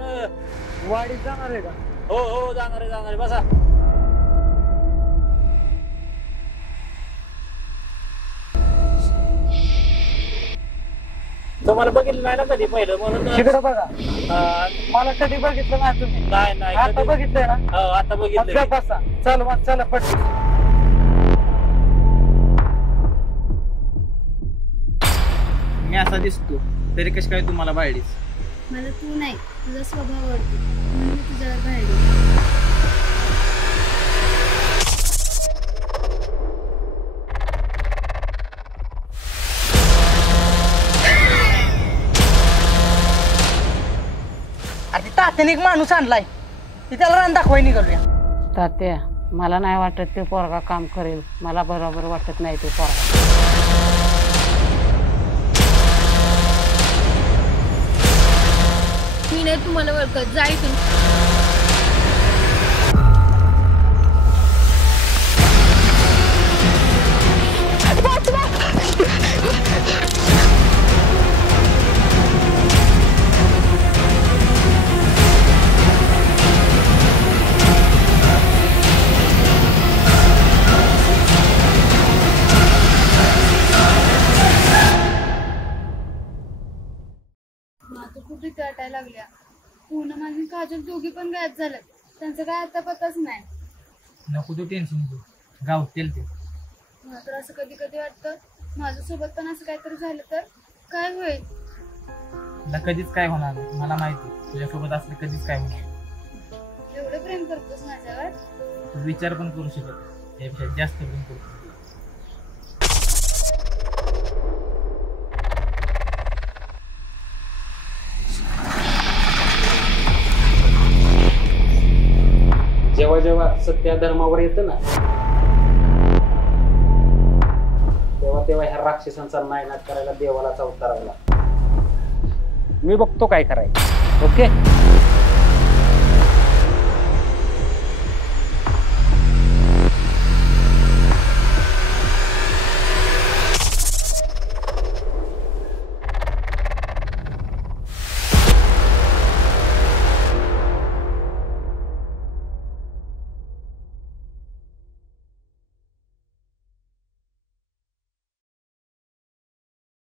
आपण वाडीत जाणार आहे का? हो हो जाणार आहे बसा. तुम्हाला बघितलं नाही ना कधी पहिलं म्हणून तिकडे बघा. अं, मला कधी बघितलं नाही तुम्ही. नाही आता कधी- बघितलंय ना? हो आता बघितलं. बसा. चल मग चला पटकन. मी असा दिसतो तरी कशी काय तुम्हाला बाळलीस? मला तू नाही, तुझा स्वभाव आवडतो म्हणून मी तुझ्यावर भांडले. अरे तात्याने एक माणूस आणलाय ती त्याला रान दाखवाय निघालूया. तात्या मला नाही वाटत ते पोरगा काम करेल. मला बरोबर वाटत नाही ते पोरगा. मी नाही तुम्हाला ओळखत, जा इथून. माझं खूप भीती वाटायला लागल्या. पूनम आणि काजल दोघी पण गायब झाल्यात. त्यांचं काय आता पताच नाही. नको तू टेन्शन घेऊ, गावतील ते. मला तर असं कधी कधी वाटतं माझ्यासोबत पण असं काहीतरी झालं तर काय होईल. तुला कधीच काय होणार नाही, मला माहिती. तुझ्यासोबत असलं कधीच काय होणार. एवढं प्रेम करतोस माझ्यावर? तू विचार पण करू शकत नाही. त्यापेक्षा जास्त प्रेम करू. जेव्हा जेव्हा सत्य धर्मावर येतं ना तेव्हा तेव्हा ह्या राक्षसांचा नायनाट करायला देवालाच अवतार आला. मी बघतो काय करायचं. ओके.